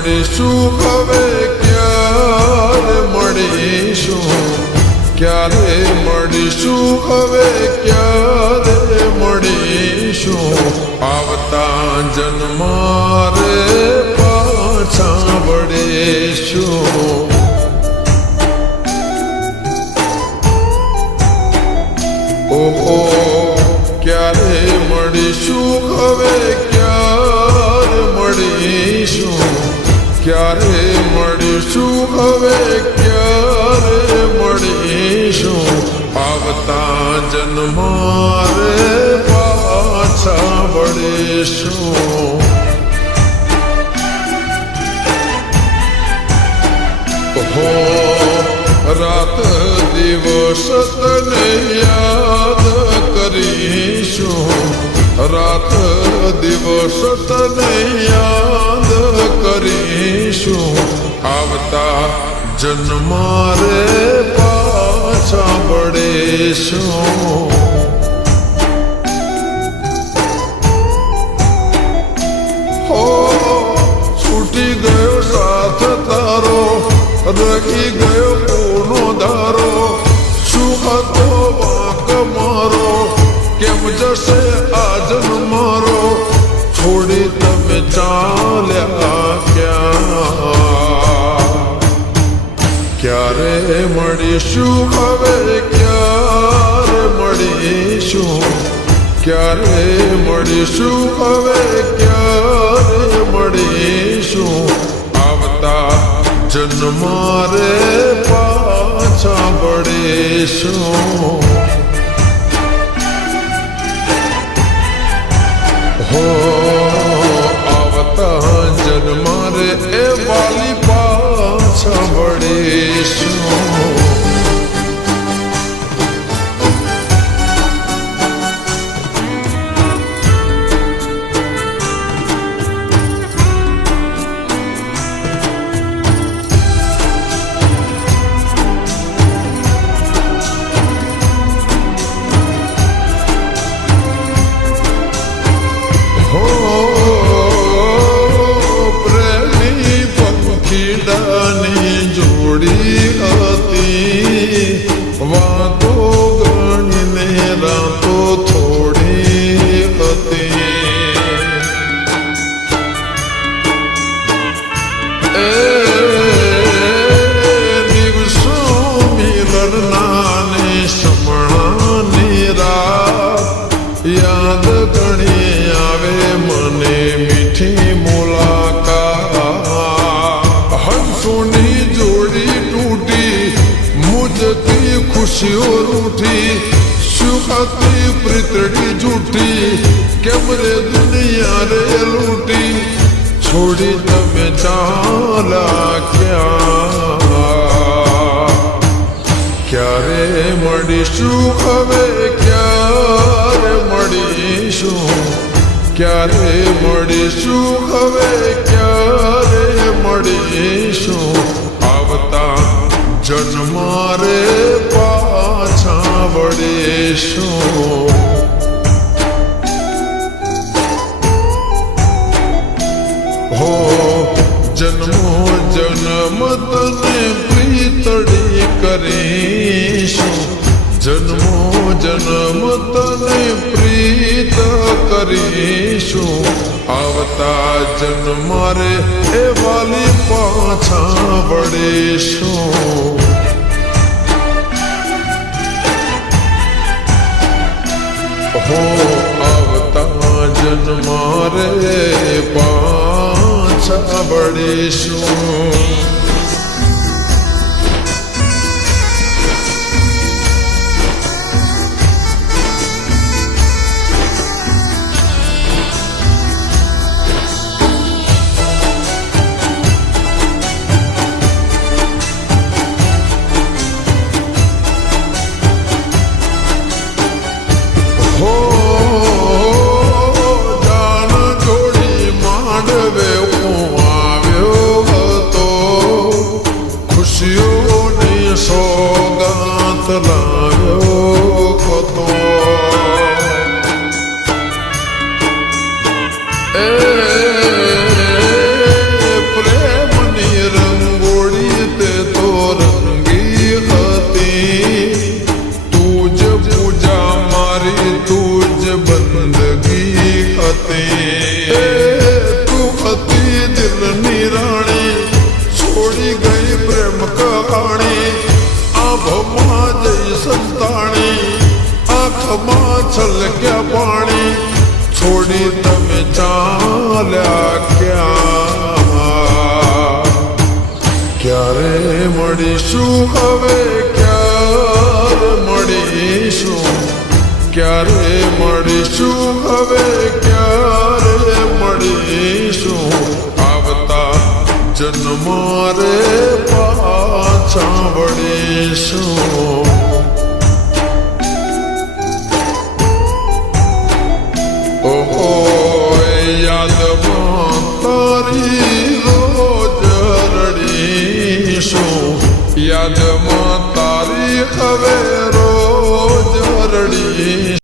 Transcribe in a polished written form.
મળીશું હવે ક્યારે મળીશું ક્યારે મળીશું હવે ક્યારે મળીશું આવતા જન્મારે પાછા વળીશું ઓહો ક્યારે મળીશું હવે ક્યારે મળીશું ક્યારે મળીશું હવે ક્યારે મળીશું આવતા જન્મારે પાછા વળીશું હો રાત દિવસ તને યાદ કરીશું રાત દિવસ તને યાદ કરીશું આવતા જન્મારે પાછા વળીશું હો છૂટી ગયો સાથ તારો રહી ગયો કોનો ધારો શું હતો વાંક મારો કેમ જશે આજન મારો છોડી તમે ચાલ્યા ક્યારે મળીશું હવે ક્યારે મળીશું ક્યારે મળીશું હવે ક્યારે મળીશું આવતા જન્મારે પાછા વળીશું હો આવતા જન્મારે એ વાલી પાછા વળીશું જોડી હતી વાતો ગણીને રાતો થોડી હતી એ દિવસો મિલનના ને સમણાની રાત યાદ ઘણી આવે મને મીઠી મુલાકાત હંસોની જોડી તૂટી મુજતી ખુશીઓ રૂઠી શું હતી પ્રીતડી જૂઠી કેમ રે દુનિયા રે લૂટી છોડી તમે ચાલા ક્યારે મળીશું હવે ક્યારે મળીશું ક્યારે મળીશું હવે ક્યારે મળીશું આવતા જન્મારે પાછા વળીશું હો જન્મો જન્મ તને પ્રીતડી કરીશું જન્મો જન્મ તને પ્રીત કરીશું આવતા જન્મારે એ વાલી પાછા વળીશું હો આવતા જન્મારે પાછા વળીશું જાન જોડી માંડવે હું આવ્યો હતો ખુશીઓની સોગાત લાવ્યો હતો એ પ્રેમ છલક્યા પાણી છોડી તમે ચાલ્યા ક્યાં ક્યારે મળીશું હવે ક્યારે મળીશું ક્યારે મળીશું હવે ક્યારે મળીશું આવતા જન્મારે પાછા વળીશું ઓહો યાદમાં તારી રોજ રડીશું યાદમાં તારી હવે